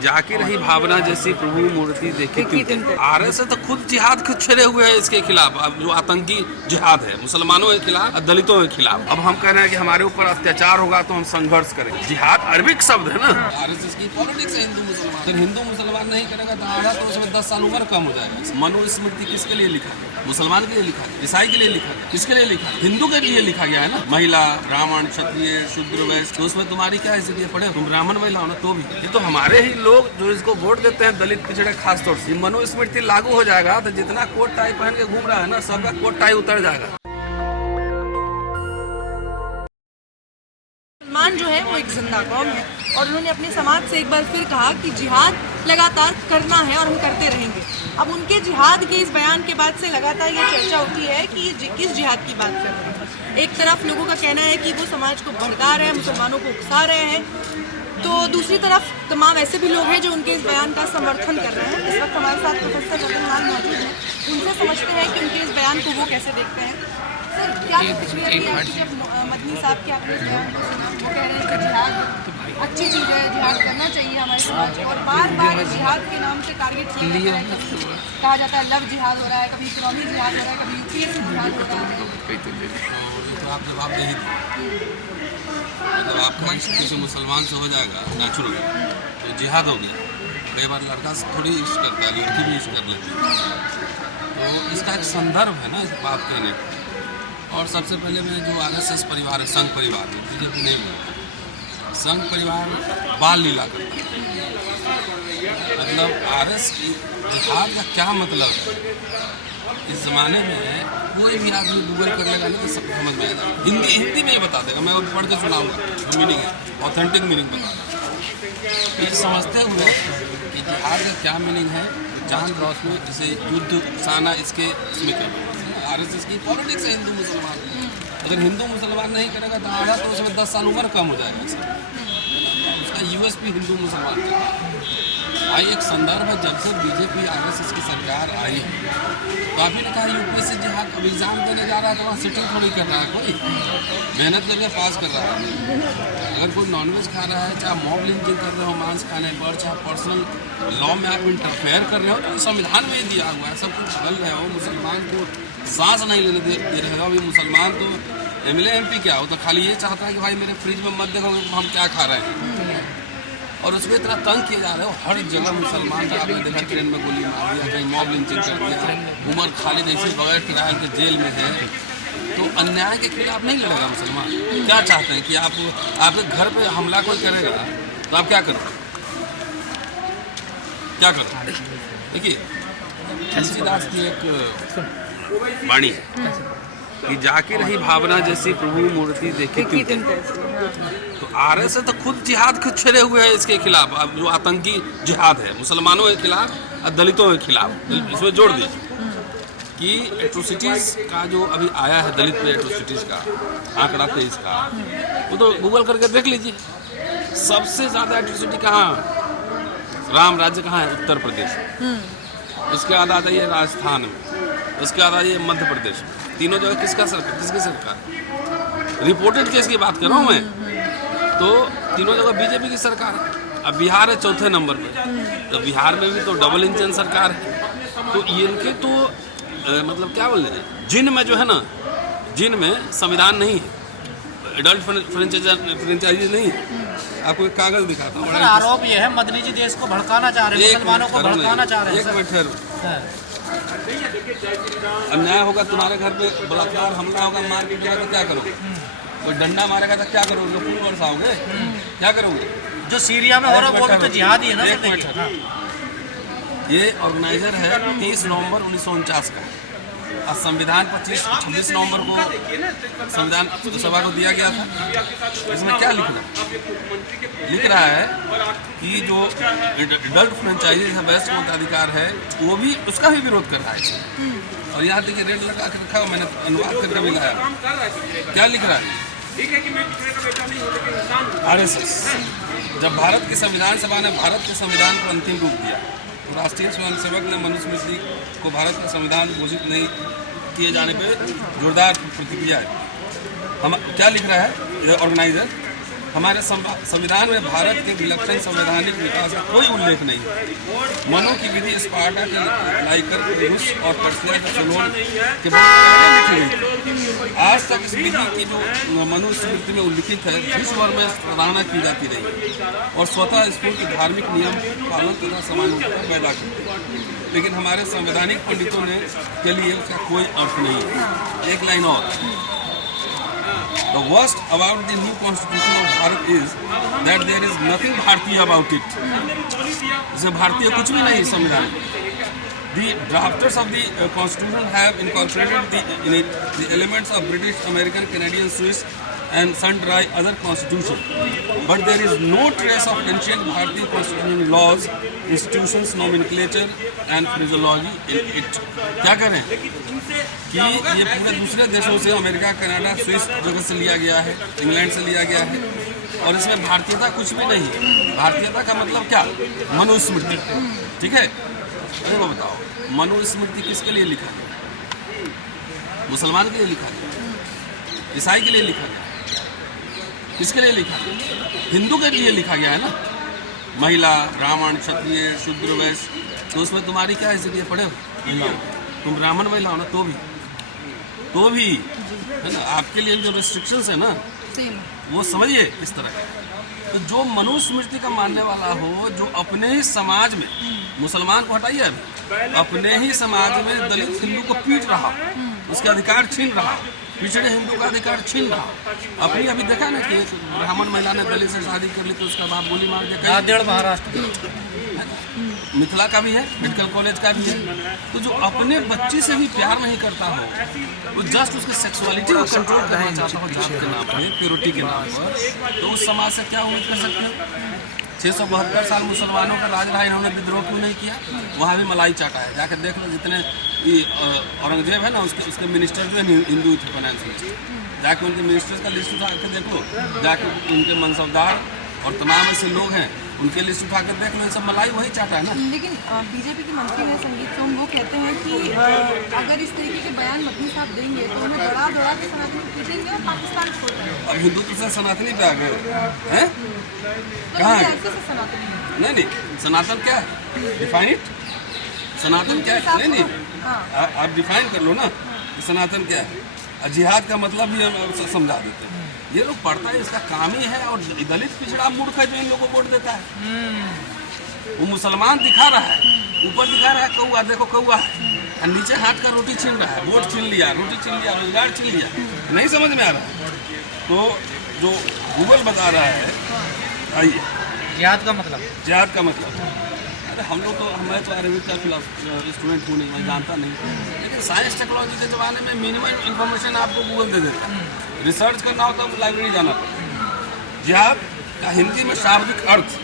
जाकी रही भावना जैसी प्रभु मूर्ति देखी क्यों। आरएसएस तो खुद जिहाद खुद छेड़े हुए है इसके खिलाफ। अब जो आतंकी जिहाद है मुसलमानों के खिलाफ और दलितों के खिलाफ। अब हम कह रहे हैं कि हमारे ऊपर अत्याचार होगा तो हम संघर्ष करेंगे। जिहाद अरबिक शब्द है ना। आरएसएस की पॉलिटिक्स है हिंदू मुसलमान। अगर हिंदू मुसलमान नहीं करेगा तो आधा तो उसमें 10 साल उम्र कम हो जाएगा। मनुस्मृति किसके लिए लिखा है? मुसलमान के लिए लिखा है, ईसाई के लिए लिखा है, किसके लिए लिखा है? हिंदू के लिए लिखा गया है ना। महिला, ब्राह्मण, क्षत्रिय, शूद्र, वैश्य, तो उसमें तुम्हारी क्या हैसियत है? पढ़े तुम ब्राह्मण महिला हो ना तो भी। ये तो हमारे ही लोग जो इसको वोट देते हैं दलित पिछड़े खास तौर से। मनुस्मृति लागू हो जाएगा तो जितना कोट टाई पहन के घूम रहा है ना सबका कोट टाई उतर जाएगा। मुसलमान जो है वो एक जिंदा कौम है और उन्होंने अपने समाज से एक बार फिर कहा कि जिहाद लगातार करना है और हम करते रहेंगे। अब उनके जिहाद के इस बयान के बाद से लगातार ये चर्चा होती है कि ये किस जिहाद की बात कर रहे हैं। एक तरफ लोगों का कहना है कि वो समाज को भड़का रहे हैं, मुसलमानों को उकसा रहे हैं, तो दूसरी तरफ तमाम ऐसे भी लोग हैं जो उनके इस बयान का समर्थन कर रहे हैं। इस वक्त हमारे साथ प्रोफेसर रतन लाल मौजूद हैं, उनसे समझते हैं कि उनके इस बयान को वो कैसे देखते हैं। सर, क्या प्रतिक्रिया दी आपकी जब मदनी साहब के आपने इस बयान को सुना? वो कह रहे हैं कि जिहाद अच्छी चीज़ है, जिहाद करना चाहिए हमारे समाज को, और बार बार जिहाद के नाम से टारगेट किया जाता है। कहा जाता है लव जिहाद हो रहा है, कभी इस्लामी जिहाद हो रहा है, कभी यूपीएससी जिहाद हो रहा है। तो आप जवाब नहीं मतलब आपका किसी मुसलमान से हो जाएगा नेचुरल तो जिहाद हो गया। कई बार लड़का थोड़ी इश्क करता है, लड़की भी इश्क कर लेती है। तो इसका एक संदर्भ है ना इस बात कहने का। और सबसे पहले मैं जो आरएसएस परिवार है, संघ परिवार है, बीजेपी नहीं बोलता। संघ परिवार बाल लीला करता है। मतलब आरएस जिहाद का क्या मतलब है इस ज़माने में कोई भी आदमी गूगल कर लेगा नहीं तो सब समझ में आएगा। हिंदी में ही बता देगा, मैं पढ़ के सुनाऊंगा जो मीनिंग है, ऑथेंटिक मीनिंग बता देगा। ये समझते हुए कि जिहाद का क्या मीनिंग है, चांद रोशनी इसे युद्ध उकसाना इसके इसमें क्या आरएसएस की पॉलिटिक्स है हिंदू मुसलमान। अगर हिंदू मुसलमान नहीं करेगा तो आधा तो उसमें 10 साल उम्र कम हो जाएगा। उसका यूएसपी हिंदू मुसलमान आई एक संदर्भ है। जब से बीजेपी आरएसएस की सरकार आई है तो आपने कहा यूपीएससी जिहाद अब एग्जाम देने जा रहा है तो वहाँ सिटिंग थोड़ी कर रहा है, कोई मेहनत करके पास कर रहा है। अगर कोई नॉनवेज खा रहा है, चाहे मॉब लिंचिंग कर रहे हो मांस खाने पर, चाहे पर्सनल लॉ में आप इंटरफेयर कर रहे हो, तो संविधान में ही दिया हुआ है, सब कुछ बदल रहे हो। मुसलमान को सांस नहीं लेने दे रहे हो। अभी मुसलमान तो एमएलए एमपी क्या हो तो खाली ये चाहता है कि भाई मेरे फ्रिज में मत देखो हम क्या खा रहे हैं, और उसको इतना तंग किए जा रहे हो। हर जगह मुसलमान का आपने देखा ट्रेन में गोली मार दिया, कहीं मॉब लिंचिंग कर दिया, उमर खालिद ऐसे बगैर ट्रायल के जेल में है। तो अन्याय के खिलाफ नहीं लड़ेगा मुसलमान। क्या चाहते हैं कि आपके घर पे हमला कोई करेगा तो आप क्या करो? क्या करो? देखिए तुलसीदास की एक वाणी है कि जाकी रही भावना जैसी प्रभु मूर्ति देखी क्यों। तो आरएसएस तो खुद जिहाद खुद छेड़े हुए है इसके खिलाफ। अब जो आतंकी जिहाद है मुसलमानों के खिलाफ और दलितों के खिलाफ, इसमें जोड़ दीजिए कि एट्रोसिटीज़ का जो अभी आया है दलित पे एट्रोसिटीज़ का आंकड़ा 23 का, वो तो गूगल करके देख लीजिए। सबसे ज़्यादा एट्रोसिटी कहाँ, राम राज्य कहाँ है? उत्तर प्रदेश। उसके बाद आ जाइए राजस्थान में, उसके बाद आ जाइए मध्य प्रदेश में। तीनों जगह किसकी सरकार? रिपोर्टेड केस की बात कर रहा हूँ मैं। तो तीनों जगह बीजेपी की सरकार है। अब बिहार है चौथे नंबर पे, तो बिहार में भी तो डबल इंजन सरकार है। तो इनके तो मतलब क्या बोल रहे हैं, जिन में जो है ना, जिन में संविधान नहीं है, एडल्ट फ्रेंचाइजी नहीं है। आपको एक कागज दिखाता हूँ। आरोप ये है मदनी जी देश को भड़काना चाह रहे हैं, मुसलमानों को भड़काना चाह रहे हैं। एक मिनट ठहरो। अन्याय होगा तुम्हारे घर पे, बलात्कार हमला होगा, मारपीट होगा तो क्या करोगे? कोई डंडा मारेगा तो क्या करोगे? तो खून बरसाओगे? क्या करोगे? जो सीरिया में हो रहा है वो भी तो जिहाद ही है ना। ये ऑर्गेनाइजर है 30 नवंबर 1949 का, और संविधान 26 नवंबर को संविधान सभा को दिया गया था। इसमें क्या लिख रहा है कि जो एडल्ट फ्रेंचाइजी है, बेस्ट मताधिकार है, वो भी उसका भी विरोध कर रहा है। और यहाँ देखिए रेड लगा के रखा, मैंने अनुवाद करके भी लाया। क्या लिख रहा है? आरएसएस जब भारत की संविधान सभा ने भारत के संविधान को अंतिम रूप दिया तो राष्ट्रीय स्वयंसेवक ने मनुस्मृति को भारत का संविधान घोषित नहीं किए जाने पर जोरदार प्रतिक्रिया है। हम क्या लिख रहा है ऑर्गेनाइजर हमारे संविधान में भारत के विलक्षण संवैधानिक विकास का कोई उल्लेख नहीं है। मनु की विधि स्पार्टा के लाइकर रूस और पर्सिया के सोलोन के बाद लिखी गई। आज तक इस विधि की जो मनु स्मृति में उल्लिखित है विश्व भर में सराहना की जाती रही और स्वतः स्कूल के धार्मिक नियम पालन तथा समानता पैदा की, लेकिन हमारे संवैधानिक पंडितों ने के लिए उसका कोई अर्थ नहीं है। एक लाइन और, The worst about the new constitution of Bharat is that there is nothing Bharatiya about it. इसे भारतीय कुछ भी नहीं संविधान। The drafters of the constitution have incorporated in it the elements of British, American, Canadian, Swiss, and sundry other constitutions. But there is no trace of ancient Bharatiya constitutional laws, institutions, nomenclature, and phraseology in it. क्या करें कि ये पूरे दूसरे देशों से, America, Canada, Swiss जगह से लिया गया है, इंग्लैंड से लिया गया है, और इसमें भारतीयता कुछ भी नहीं। भारतीयता का मतलब क्या? मनुस्मृति। ठीक है, अरे वो बताओ, मनुस्मृति किसके लिए लिखा गया? मुसलमान के लिए लिखा गया, ईसाई के लिए लिखा गया, किसके लिए लिखा गया? हिंदू के लिए लिखा गया है ना। महिला, ब्राह्मण, क्षत्रिय, शूद्र, वैश्य, तो उसमें तुम्हारी क्या स्थिति है? पढ़े हो तुम ब्राह्मण महिला हो ना, तो भी है ना, आपके लिए जो रिस्ट्रिक्शंस है ना, वो समझिए किस तरह का। तो जो मनुस्मृति का मानने वाला हो, जो अपने ही समाज में, मुसलमान को हटाइए, अभी अपने ही समाज में दलित हिंदू को पीट रहा, उसका अधिकार छीन रहा, पिछड़े हिंदू का अधिकार छीन रहा। अपनी अभी देखा ना कि एक ब्राह्मण महिला ने दलित से शादी कर ली तो उसका बाप गोली मार दिया। 1.5 महाराष्ट्र, मिथिला का भी है, मेडिकल कॉलेज का भी है। तो जो अपने बच्ची से भी प्यार नहीं करता हो, वो जस्ट उसके सेक्सुअलिटी को कंट्रोल करना चाहता हो जात के नाम पर, प्योरिटी के नाम पर, तो उस समाज से क्या उम्मीद कर सकते हैं? 672 साल मुसलमानों का राज रहा, इन्होंने विद्रोह क्यों नहीं किया? वहाँ भी मलाई चाटा है, जाकर देख लो। जितने औरंगजेब है ना, उसके मिनिस्टर जो है हिंदू थे, फाइनेंस मिनिस्टर, जाके उनके मिनिस्टर्स का लिस्ट उठा कर देख लो, जाके उनके मनसबदार और तमाम ऐसे लोग हैं उनके लिस्ट उठा कर देख लो, ये सब मलाई वही चाटा है ना। लेकिन बीजेपी के मंत्री ने संगीत सोम वो कहते हैं कि अगर इस तरीके के बयान मदनी साहब देंगे तो उन्हें दौड़ा के सनातनी पीटेंगे और पाकिस्तान छोड़ देंगे। अब हिंदुत्व से सनातनी पे आ गए हैं? कहाँ है? नहीं, सनातन क्या है? Define it. सनातन क्या है? नहीं, आप डिफाइन कर लो ना, सनातन क्या है। जिहाद का मतलब भी हम समझा देते हैं। ये लोग पढ़ता है, इसका काम ही है। और दलित पिछड़ा मूर्ख है जो इन लोगों को वोट देता है। वो मुसलमान दिखा रहा है, ऊपर दिखा रहा है कौआ, देखो कौआ है, और नीचे हाथ का रोटी छीन रहा है। वोट छीन लिया, रोटी छीन लिया, रोजगार छीन लिया, नहीं समझ में आ रहा है। तो जो गूगल बता रहा है, आइए, जिहाद का मतलब अरे हम लोग तो, मैं तो अरबिक का स्टूडेंट हूँ नहीं, मैं जानता नहीं, लेकिन साइंस टेक्नोलॉजी के ज़माने में मिनिमम इन्फॉर्मेशन आपको गूगल दे देता है। रिसर्च करना हो तो लाइब्रेरी जाना पड़ता। जिहाद का हिंदी में शाब्दिक अर्थ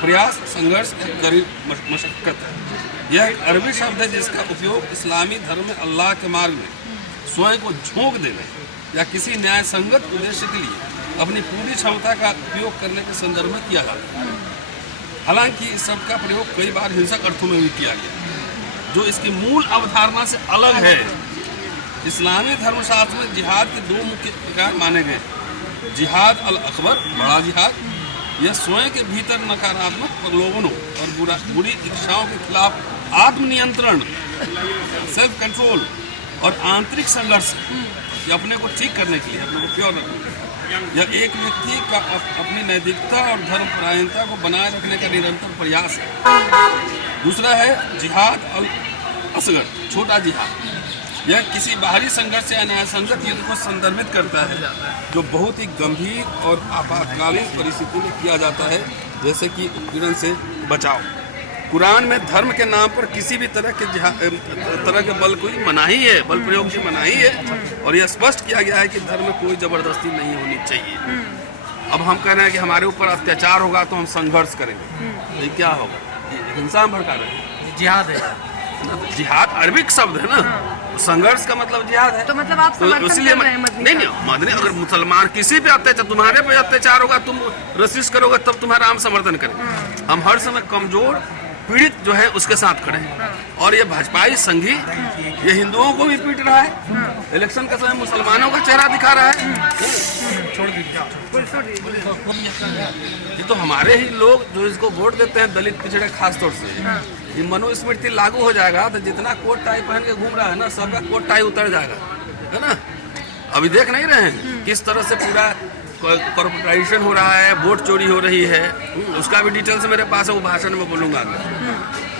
प्रयास, संघर्ष या कड़ी मशक्कत है। यह एक अरबी शब्द है जिसका उपयोग इस्लामी धर्म में अल्लाह के मार्ग में स्वयं को झोंक देने या किसी न्याय संगत उद्देश्य के लिए अपनी पूरी क्षमता का उपयोग करने के संदर्भ में किया जाता है। हालांकि इस शब्द का प्रयोग कई बार हिंसक अर्थों में भी किया गया, जो इसकी मूल अवधारणा से अलग है। इस्लामी धर्मशास्त्र में जिहाद के 2 मुख्य प्रकार माने गए। जिहाद अल अकबर, बड़ा जिहाद, यह स्वयं के भीतर नकारात्मक प्रलोभनों और बुरी इच्छाओं के खिलाफ आत्मनियंत्रण, सेल्फ कंट्रोल और आंतरिक संघर्ष, ये अपने को ठीक करने के लिए, अपने को प्योर रखने के लिए। यह एक व्यक्ति का अपनी नैतिकता और धर्मपरायणता को बनाए रखने का निरंतर प्रयास है। दूसरा है जिहाद अल असगर, छोटा जिहाद। यह किसी बाहरी संघर्ष या न्याय संगत युद्ध को संदर्भित करता है, जो बहुत ही गंभीर और आपातकालीन परिस्थिति में किया जाता है, जैसे कि उत्पीड़न से बचाव। कुरान में धर्म के नाम पर किसी भी तरह के बल कोई मनाही है, बल प्रयोग की मनाही है, और यह स्पष्ट किया गया है कि धर्म में कोई जबरदस्ती नहीं होनी चाहिए। अब हम कह रहे हैं कि हमारे ऊपर अत्याचार होगा तो हम संघर्ष करेंगे, तो ये क्या होगा? हिंसा में भड़का रहे हैं। जिहाद है, जिहाद अरबिक शब्द है ना, संघर्ष का मतलब जिहाद है। तो मतलब आप समर्थन कर रहे हैं मदनी? नहीं, मदनी अगर मुसलमान किसी पे अत्याचार, तुम्हारे पे अत्याचार होगा, तुम रसिस करोगे, तब तुम्हारा हम समर्थन करेंगे। हम हर समय कमजोर पीड़ित जो है उसके साथ खड़े हैं। और ये भाजपाई संघी ये हिंदुओं को भी पीट रहा है। इलेक्शन के समय मुसलमानों का चेहरा दिखा रहा है। छोड़ दीजिए। ये तो हमारे ही लोग जो इसको वोट देते हैं, दलित पिछड़े खास तौर से, ये मनुस्मृति लागू हो जाएगा तो जितना कोट टाई पहन के घूम रहा है ना, सबका कोट टाई उतर जाएगा, है ना। अभी देख नहीं रहे हैं किस तरह से पूरा कॉर्पोरेटाइजेशन हो रहा है, वोट चोरी हो रही है, उसका भी डिटेल्स मेरे पास है, वो भाषण में बोलूंगा।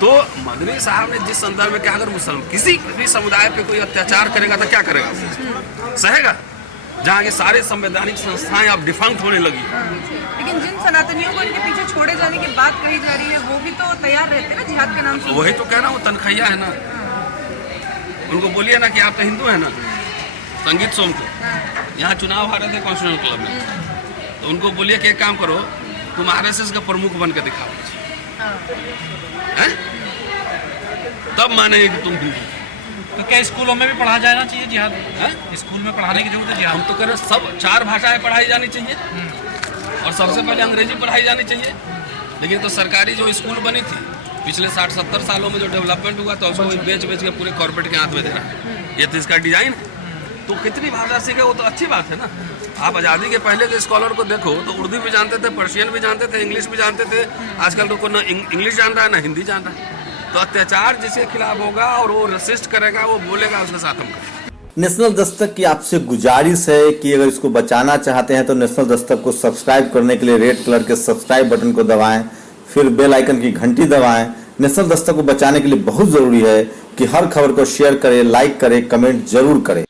तो मदनी साहब ने जिस संदर्भ में, क्या अगर मुसलमान किसी भी समुदाय पे कोई अत्याचार करेगा तो क्या करेगा, सहेगा? जहाँ के सारे संवैधानिक संस्थाएं अब डिफंक्ट होने लगी। लेकिन जिन सनातनियों को इनके पीछे छोड़े जाने की बात कही जा रही है, वो भी तो तैयार रहते हैं ना जिहाद के नाम से। वही तो कह रहा हूँ, तनखैया है ना, उनको बोलिए ना कि आप तो हिंदू है ना, संगीत सोम को यहाँ चुनाव हारे थे कॉन्स्टिट्यूशन क्लब में, तो उनको बोलिए कि एक काम करो, तुम RSS का प्रमुख बन के दिखाओ, तब मानेंगे कि तुम हिंदू। तो क्या स्कूलों में भी पढ़ा जाना चाहिए जिहाद? स्कूल में पढ़ाने की जरूरत है जिहाद? हम तो कह रहे सब 4 भाषाएं पढ़ाई जानी चाहिए, और सबसे पहले अंग्रेजी पढ़ाई जानी चाहिए। लेकिन तो सरकारी जो स्कूल बनी थी पिछले 60-70 सालों में, जो डेवलपमेंट हुआ था, उसको बेच के पूरे कॉर्पोरेट के हाथ में दे रहा है। ये तो इसका डिजाइन है। तो कितनी भाषा सीखे वो तो अच्छी बात है ना। आप आज़ादी के पहले के स्कॉलर को देखो तो उर्दू भी जानते थे, पर्शियन भी जानते थे, इंग्लिश भी जानते थे। आजकल तो कोई ना इंग्लिश जान रहा है ना हिंदी जान रहा है। तो अत्याचार जिसके खिलाफ होगा और वो रेसिस्ट करेगा, वो बोलेगा, उसके साथ हम करेंगे। नेशनल दस्तक की आपसे गुजारिश है कि अगर इसको बचाना चाहते हैं तो नेशनल दस्तक को सब्सक्राइब करने के लिए रेड कलर के सब्सक्राइब बटन को दबाएं, फिर बेल आइकन की घंटी दबाएं। नेशनल दस्तक को बचाने के लिए बहुत जरूरी है कि हर खबर को शेयर करें, लाइक करें, कमेंट जरूर करें।